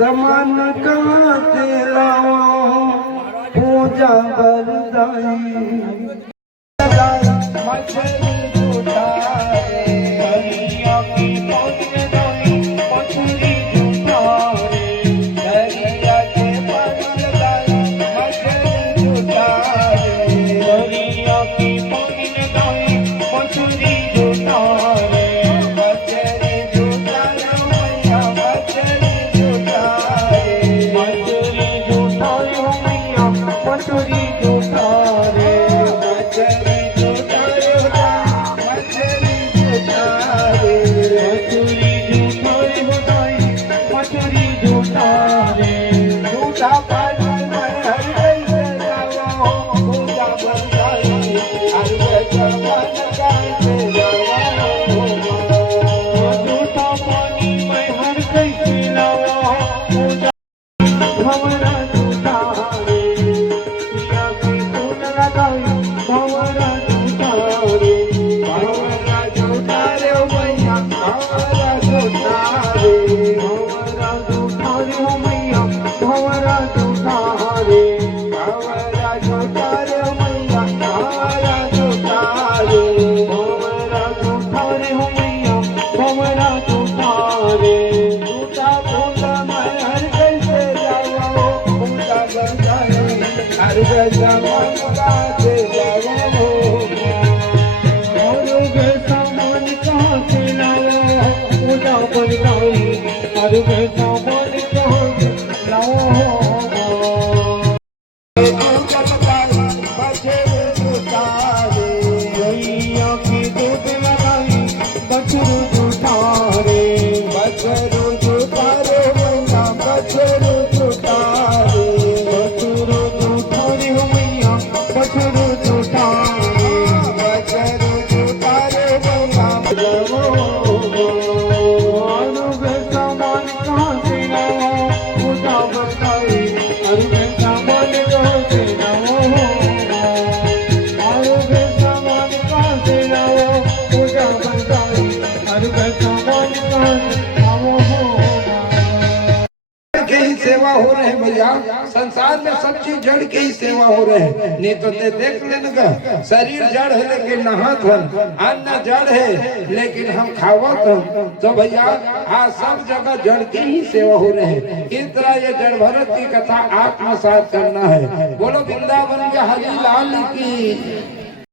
समान कहते लाओ पूजा बरदाई मछली उतारे दरिया की पौध में दई मछली उतारे दरिया के पानी लगाई मछली उतारे दरिया की पौध में दई मछली उतारे सेवा हो रहे भैया, संसार में सब चीज जड़ के ही सेवा हो रहे हैं। नहीं तो देख लेने का शरीर जड़ है लेकिन नहात हम, अन्न जड़ है लेकिन हम खावत हम। तो भैया आज सब जगह जड़ के ही सेवा हो रहे हैं। इस तरह ये जड़ भरत की कथा आत्मसात करना है। बोलो वृंदावन के हरि लाल की।